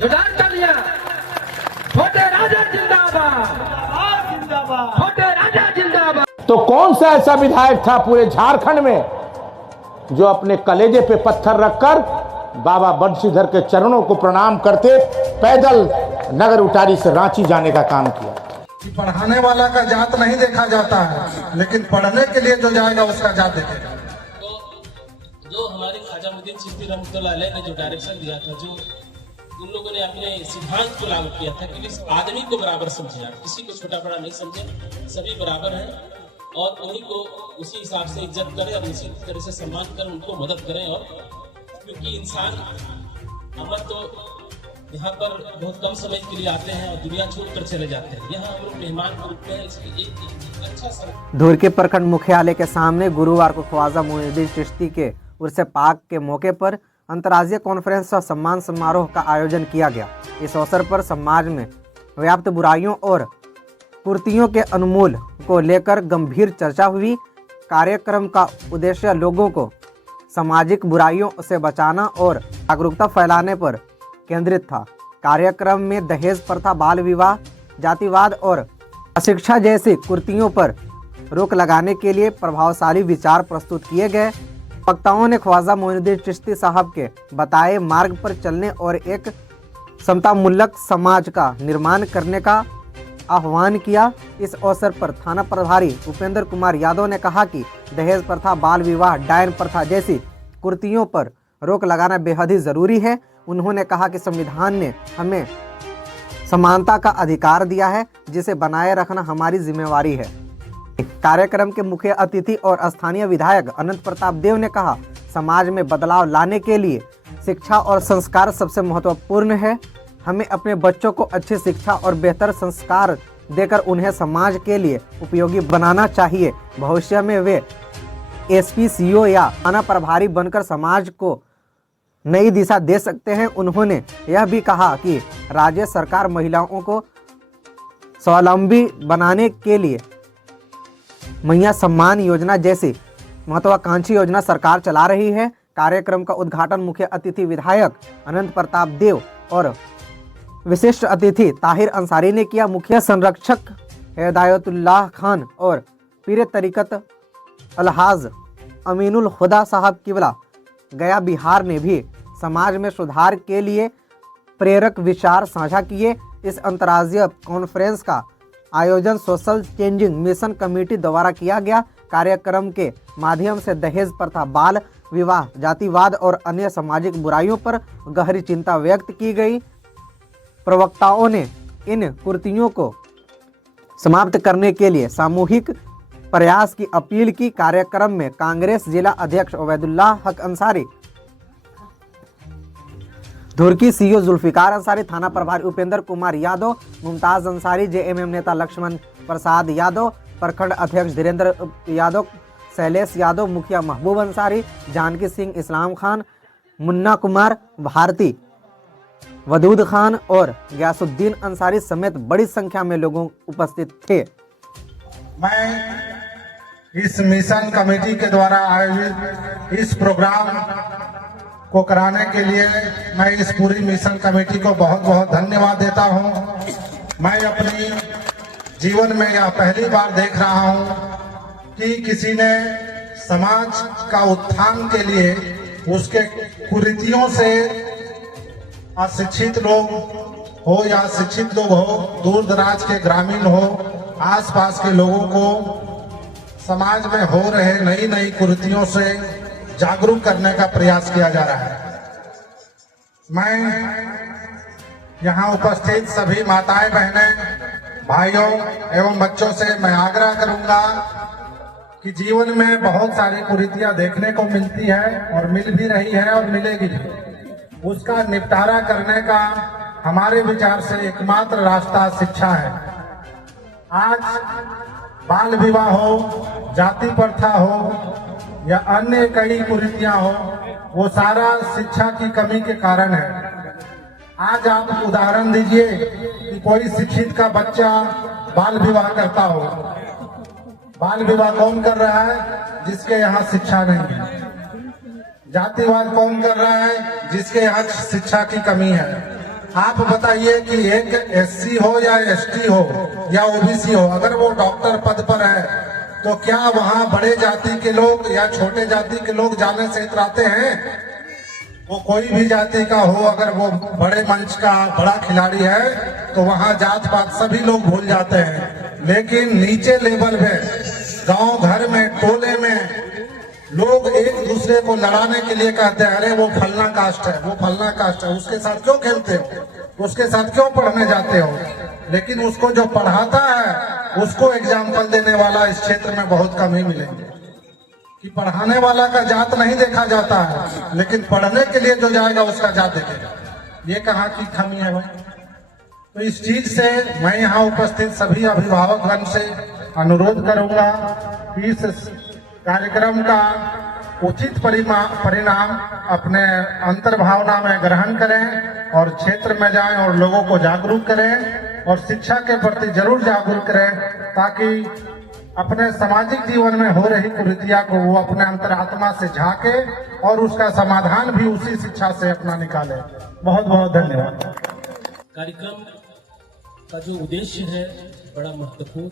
जोरदार तालियां। छोटे राजा जिंदाबाद, छोटे राजा जिंदाबाद। तो कौन सा ऐसा विधायक था पूरे झारखंड में जो अपने कलेजे पे पत्थर रखकर बाबा बंशीधर के चरणों को प्रणाम करते पैदल नगर उटारी से रांची जाने का काम किया। पढ़ाने वाला का जात नहीं देखा जाता है, लेकिन पढ़ने के लिए जो जाएगा उसका जात देखेगा। तो जो हमारे ख्वाजा मुद्दीन चिश्ती रहमतुल्लाह अलैह ने जो डायरेक्शन दिया था, जो उन लोगों ने अपने सिद्धांत को लागू किया था कि इस आदमी को बराबर समझे, आप किसी को छोटा बड़ा नहीं समझे, सभी बराबर हैं और उन्हीं को उसी हिसाब से इज्जत करें और उसी तरह से सम्मान कर उनको मदद करें। और क्योंकि इंसान अमर तो यहाँ पर बहुत कम समय के लिए आते हैं और दुनिया छोड़कर चले जाते हैं, यहाँ हम लोग मेहमान के रूप में इसलिए एक अच्छा सर। धुरकी प्रखंड मुख्यालय के सामने गुरुवार को ख्वाजा मुइनुद्दीन चिश्ती के उर्स पाक के मौके पर अंतर्राज्यीय कॉन्फ्रेंस और सम्मान समारोह का आयोजन किया गया। इस अवसर पर समाज में व्याप्त बुराइयों और कुरीतियों के उन्मूलन को लेकर गंभीर चर्चा हुई। कार्यक्रम का उद्देश्य लोगों को सामाजिक बुराइयों से बचाना और जागरूकता फैलाने पर केंद्रित था। कार्यक्रम में दहेज प्रथा, बाल विवाह, जातिवाद और अशिक्षा जैसी कुरीतियों पर रोक लगाने के लिए प्रभावशाली विचार प्रस्तुत किए गए। वक्ताओं ने ख्वाजा मुइनुद्दीन चिश्ती साहब के बताए मार्ग पर चलने और एक समतामूलक समाज का निर्माण करने का आह्वान किया। इस अवसर पर थाना प्रभारी उपेंद्र कुमार यादव ने कहा कि दहेज प्रथा, बाल विवाह, डायन प्रथा जैसी कुरीतियों पर रोक लगाना बेहद ही जरूरी है। उन्होंने कहा कि संविधान ने हमें समानता का अधिकार दिया है, जिसे बनाए रखना हमारी जिम्मेवारी है। कार्यक्रम के मुख्य अतिथि और स्थानीय विधायक अनंत प्रताप देव ने कहा, समाज में बदलाव लाने के लिए शिक्षा और संस्कार सबसे महत्वपूर्ण है। हमें अपने बच्चों को अच्छी शिक्षा और बेहतर संस्कार देकर उन्हें समाज के लिए उपयोगी बनाना चाहिए। भविष्य में वे एसपी, सीओ या थाना प्रभारी बनकर समाज को नई दिशा दे सकते हैं। उन्होंने यह भी कहा कि राज्य सरकार महिलाओं को स्वावलंबी बनाने के लिए मैया सम्मान योजना जैसी महत्वाकांक्षी योजना सरकार चला रही है। कार्यक्रम का उद्घाटन मुख्य अतिथि विधायक अनंत प्रताप देव और विशिष्ट अतिथि ताहिर अंसारी ने किया। मुख्य संरक्षक हिदायतुल्लाह खान और पीर तरीकत अलहाज अमीनुल खुदा साहब किबला गया बिहार ने भी समाज में सुधार के लिए प्रेरक विचार साझा किए। इस अंतर्राज्यीय कॉन्फ्रेंस का आयोजन सोशल चेंजिंग मिशन कमेटी द्वारा किया गया। कार्यक्रम के माध्यम से दहेज प्रथा, बाल विवाह, जातिवाद और अन्य सामाजिक बुराइयों पर गहरी चिंता व्यक्त की गई। प्रवक्ताओं ने इन कुरीतियों को समाप्त करने के लिए सामूहिक प्रयास की अपील की। कार्यक्रम में कांग्रेस जिला अध्यक्ष उबैदुल्लाह हक अंसारी, धुरकी सीओ जुल्फिकार अंसारी, थाना प्रभारी उपेंद्र कुमार यादव, मुमताज अंसारी, जेएमएम नेता लक्ष्मण प्रसाद यादव, प्रखंड अध्यक्ष धीरेन्द्र यादव, शैलेश यादव, मुखिया महबूब अंसारी, जानकी सिंह, इस्लाम खान, मुन्ना कुमार भारती, वदूद खान और गयासुद्दीन अंसारी समेत बड़ी संख्या में लोग उपस्थित थे। मैं इस मिशन कमेटी के द्वारा आयोजित इस प्रोग्राम को कराने के लिए मैं इस पूरी मिशन कमेटी को बहुत बहुत धन्यवाद देता हूं। मैं अपनी जीवन में यह पहली बार देख रहा हूं कि किसी ने समाज का उत्थान के लिए उसके कुरीतियों से अशिक्षित लोग हो या शिक्षित लोग हो, दूर दराज के ग्रामीण हो, आसपास के लोगों को समाज में हो रहे नई नई कुरीतियों से जागरूक करने का प्रयास किया जा रहा है। मैं यहाँ उपस्थित सभी माताएं, बहनें, भाइयों एवं बच्चों से मैं आग्रह करूंगा कि जीवन में बहुत सारी कुरीतियां देखने को मिलती है और मिल भी रही है और मिलेगी। उसका निपटारा करने का हमारे विचार से एकमात्र रास्ता शिक्षा है। आज बाल विवाह हो, जाति प्रथा हो या अन्य कई कुरीतियां हो, वो सारा शिक्षा की कमी के कारण है। आज आप उदाहरण दीजिए कि कोई शिक्षित का बच्चा बाल विवाह करता हो। बाल विवाह कौन कर रहा है? जिसके यहाँ शिक्षा नहीं है। जातिवाद कौन कर रहा है? जिसके यहाँ शिक्षा की कमी है। आप बताइए कि एक एससी हो या एसटी हो या ओबीसी हो, अगर वो डॉक्टर पद पर है तो क्या वहां बड़े जाति के लोग या छोटे जाति के लोग जाने से इतराते हैं? वो कोई भी जाति का हो, अगर वो बड़े मंच का बड़ा खिलाड़ी है तो वहां जात पात सभी लोग भूल जाते हैं। लेकिन नीचे लेवल पे, गांव घर में, टोले में लोग एक दूसरे को लड़ाने के लिए कहते हैं, अरे वो फलना कास्ट है, वो फलना कास्ट है, उसके साथ क्यों खेलते हो, उसके साथ क्यों पढ़ने जाते हो? लेकिन उसको जो पढ़ाता है उसको एग्जाम्पल देने वाला इस क्षेत्र में बहुत कम ही मिलेंगे। कि पढ़ाने वाला का जात नहीं देखा जाता है, लेकिन पढ़ने के लिए जो जाएगा उसका जात देखेगा। ये कहाँ की कमी है भाई? तो इस चीज से मैं यहाँ उपस्थित सभी अभिभावकगण से अनुरोध करूंगा कि इस कार्यक्रम का उचित परिणाम अपने अंतर्भावना में ग्रहण करें और क्षेत्र में जाएं और लोगों को जागरूक करें और शिक्षा के प्रति जरूर जागरूक करें, ताकि अपने सामाजिक जीवन में हो रही कुरीतियां को वो अपने अंतरात्मा से झांके और उसका समाधान भी उसी शिक्षा से अपना निकाले। बहुत बहुत धन्यवाद। कार्यक्रम का जो उद्देश्य है बड़ा महत्वपूर्ण,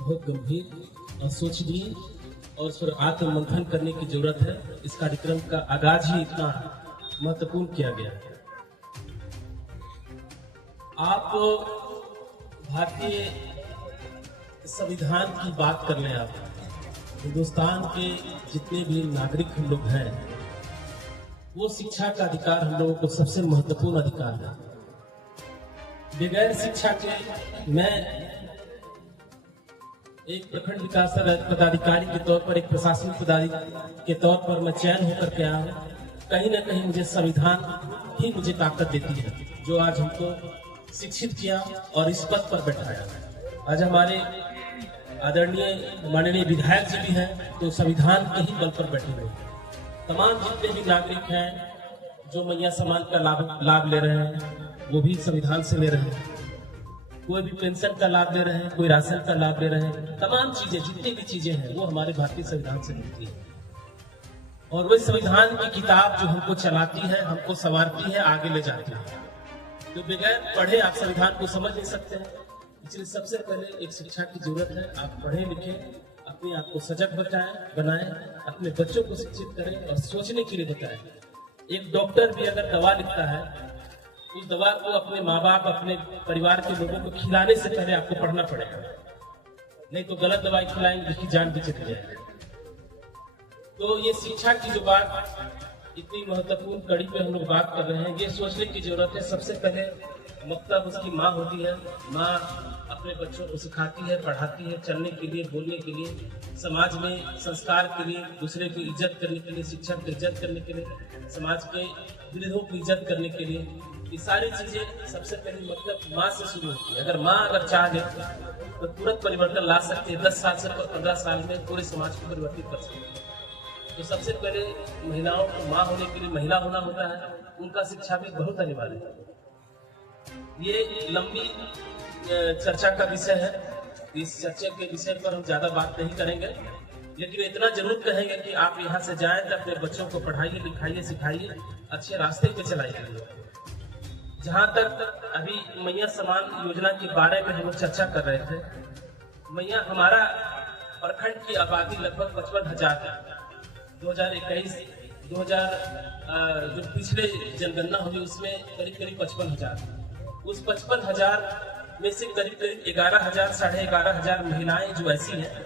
बहुत गंभीर और सोचनीय और उस पर आत्ममंथन करने की जरूरत है। इस कार्यक्रम का आगाज ही इतना महत्वपूर्ण किया गया है। आप भारतीय संविधान की बात कर रहे हैं, आप हिंदुस्तान के जितने भी नागरिक हम लोग हैं, वो शिक्षा का अधिकार हम लोगों को सबसे महत्वपूर्ण अधिकार है। बगैर शिक्षा के मैं एक प्रखंड विकास पदाधिकारी के तौर पर, एक प्रशासनिक पदाधिकारी के तौर पर मैं चयन होकर के आया हूँ। कहीं न कहीं मुझे संविधान ही मुझे ताकत देती है, जो आज हमको शिक्षित किया और इस पद पर बैठाया। आज हमारे आदरणीय माननीय विधायक जी भी हैं, तो संविधान के ही बल पर बैठे हुए। तमाम जितने भी नागरिक हैं जो मैया सम्मान का लाभ ले रहे हैं, वो भी संविधान से ले रहे हैं। कोई भी पेंशन का लाभ ले रहे हैं, कोई राशन का लाभ ले रहे हैं। तमाम चीजें, जितनी भी चीजें हैं, वो हमारे भारतीय संविधान से मिलती है। और वही संविधान की किताब जो हमको चलाती है, हमको संवारती है, आगे ले जाती है। तो बगैर पढ़े आप संविधान को समझ नहीं सकते हैं। इसलिए सबसे पहले एक शिक्षा की जरूरत है। आप पढ़े लिखे, अपने आप को सजग बनाएं, अपने बच्चों को शिक्षित करें और सोचने के लिए बताएं। एक डॉक्टर भी अगर दवा लिखता है, उस दवा को अपने माँ बाप, अपने परिवार के लोगों को खिलाने से पहले आपको पढ़ना पड़ेगा, नहीं तो गलत दवाई खिलाएंगे जिसकी जान भी चली जाएगी। तो ये शिक्षा की जो बात इतनी महत्वपूर्ण कड़ी पे हम लोग बात कर रहे हैं, ये सोचने की जरूरत है। सबसे पहले मकतब उसकी माँ होती है। माँ अपने बच्चों को सिखाती है, पढ़ाती है, चलने के लिए, बोलने के लिए, समाज में संस्कार के लिए, दूसरे की इज्जत करने के लिए, शिक्षक की इज्जत करने के लिए, समाज के वृद्धों की इज्जत करने के लिए। ये सारी चीजें सबसे पहले मतलब माँ से शुरू होती है। अगर माँ अगर चाहे तो तुरंत परिवर्तन ला सकती है। 10 साल से 15 साल में पूरे समाज को परिवर्तित कर सकती है। तो सबसे पहले महिलाओं को माँ होने के लिए महिला होना होता है, उनका शिक्षा भी बहुत अनिवार्य है। ये लंबी चर्चा का विषय है। इस चर्चा के विषय पर हम ज्यादा बात नहीं करेंगे, लेकिन इतना जरूर कहेंगे कि आप यहाँ से जाएं तो अपने बच्चों को पढ़ाइए, लिखाइए, सिखाइए, अच्छे रास्ते पे चलाइए। जहाँ तक अभी मैया सम्मान योजना के बारे में हम लोग चर्चा कर रहे थे, मैया हमारा प्रखंड की आबादी लगभग 55,000 है। 2021 जो पिछले जनगणना हुई उसमें करीब 55,000। उस 55,000 में से करीब 11,000 साढ़े 11,000 महिलाएं जो ऐसी हैं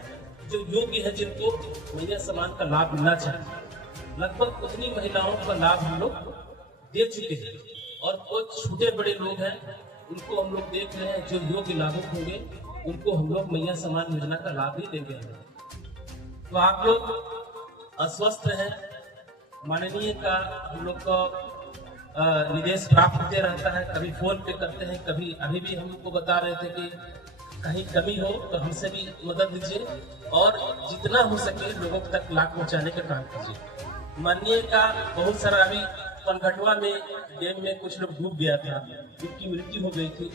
जो योग्य है, जिनको मैया सम्मान का लाभ मिलना चाहिए। लगभग उतनी महिलाओं का लाभ हम लोग दे चुके हैं और कुछ छोटे बड़े लोग हैं, उनको हम लोग देख रहे हैं। जो योग्य लाभुक होंगे उनको हम लोग मैया सम्मान योजना का लाभ भी देंगे। तो आप लोग अस्वस्थ हैं, माननीय का हम लोग को निर्देश प्राप्त होते रहता है। कभी फोन पे करते हैं, कभी अभी भी हमको बता रहे थे कि कहीं कमी हो तो हमसे भी मदद दीजिए और जितना हो सके लोगों तक लाभ पहुंचाने का काम कीजिए। माननीय का बहुत सारा अभी पनघटवा में डैम में कुछ लोग डूब गया था, उनकी मृत्यु हो गई थी।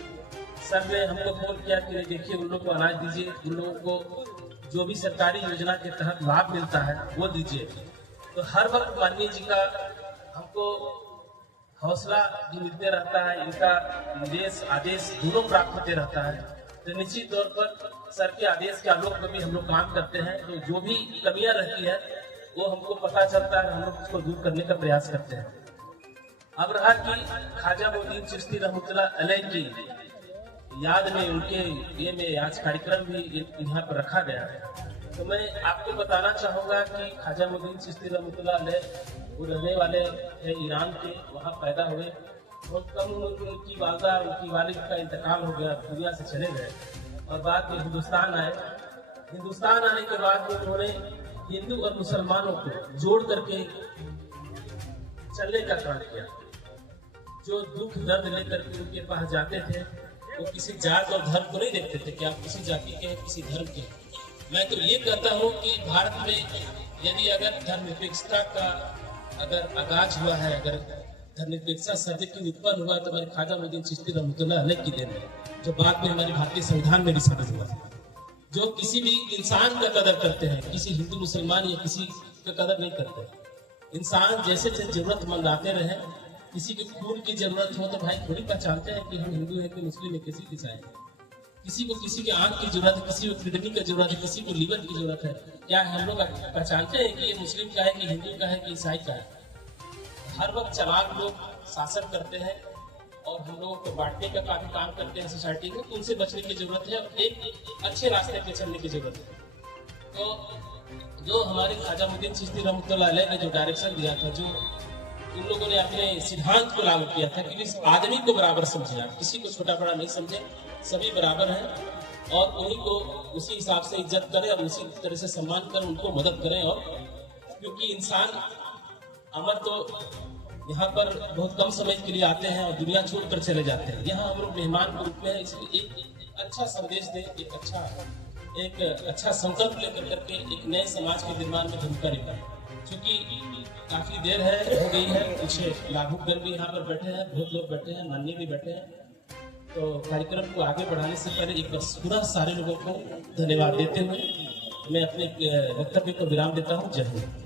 सर ने हमको फोन किया कि देखिए उन लोगों को अनाज दीजिए, उन लोगों को जो भी सरकारी योजना के तहत लाभ मिलता है वो दीजिए। तो हर वक्त माननीय जी का हमको हौसला भी मिलते रहता है, इनका निर्देश आदेश दोनों प्राप्त होते रहता है। तो निश्चित तौर पर सर के आदेश के आलोक में भी हम लोग काम करते हैं। तो जो भी कमियां रहती है वो हमको पता चलता है, हम लोग उसको दूर करने का प्रयास करते हैं। अब रहा कि ख्वाजा मोइनुद्दीन चिश्ती रहमतुल्लाह अलैह की याद में उनके ये में आज कार्यक्रम भी यहाँ पर रखा गया है। तो मैं आपको बताना चाहूँगा कि ख्वाजा मोइनुद्दीन चिश्ती रहमतुल्लाह अलैह वो रहने वाले हैं ईरान के, वहाँ पैदा हुए। बहुत कम उम्र में उनकी वालदा उनकी वालिद का इंतकाल हो गया, दुनिया से चले गए और बाद में हिंदुस्तान आए। हिंदुस्तान आने के बाद में उन्होंने हिंदू और मुसलमानों को जोड़ करके चलने का काम किया। जो दुख दर्द लेकर के उनके पास जाते थे वो किसी जात और धर्म को नहीं देखते थे कि आप किसी जाति के हैं, किसी धर्म के। मैं तो ये कहता हूँ कि भारत में यदि अगर धर्मनिरपेक्षता का अगर आगाज हुआ है, अगर धर्मनिरपेक्षता शब्द की उत्पन्न हुआ तो हमारे ख्वाजा मोइनुद्दीन चिश्ती रहमतुल्लाह अलैह की देन है, जो बाद में हमारे भारतीय संविधान में भी शामिल हुआ। जो किसी भी इंसान का कदर करते हैं, किसी हिंदू मुसलमान या किसी का कदर नहीं करते। इंसान जैसे जरूरतमंद आते रहे, किसी के खून की जरूरत हो तो भाई थोड़ी पहचानते हैं कि हम हिंदू हैं कि मुस्लिम है, किसी की चाहे किसी को किसी के आंख की जरूरत है, किसी को किडनी की जरूरत है, किसी को लीवर की जरूरत है। क्या हम लोग पहचानते हैं कि ये मुस्लिम का है कि हिंदू का है कि ईसाई का है? हर वक्त चालाक लोग शासन करते हैं और हम लोगों को बांटने का काफी काम करते हैं सोसाइटी में। तो उनसे बचने की जरूरत है और एक अच्छे रास्ते पे चलने की जरूरत है। तो जो हमारे ख्वाजा मोइनुद्दीन चिश्ती रहमतुल्लाह अलैह ने जो डायरेक्शन दिया था, जो उन लोगों ने अपने सिद्धांत को लागू किया था कि इस आदमी को बराबर समझे, आप किसी को छोटा बड़ा नहीं समझे, सभी बराबर हैं और उन्हीं को उसी हिसाब से इज्जत करें और उसी तरह से सम्मान करें, उनको मदद करें। और क्योंकि इंसान अमर तो यहाँ पर बहुत कम समय के लिए आते हैं और दुनिया छोड़कर चले जाते हैं। यहाँ हम लोग मेहमान के रूप में हैं, इसलिए एक अच्छा संदेश दें, एक अच्छा संकल्प लेकर करके एक नए समाज के निर्माण में भूमिका निभाएं। क्योंकि काफी देर हो गई है, कुछ लाभुकगण भी यहाँ पर बैठे हैं, बहुत लोग बैठे हैं, माननीय भी बैठे हैं। तो कार्यक्रम को आगे बढ़ाने से पहले एक बार पूरा सारे लोगों को धन्यवाद देते हुए मैं अपने वक्तव्य को विराम देता हूँ। जय हिंद।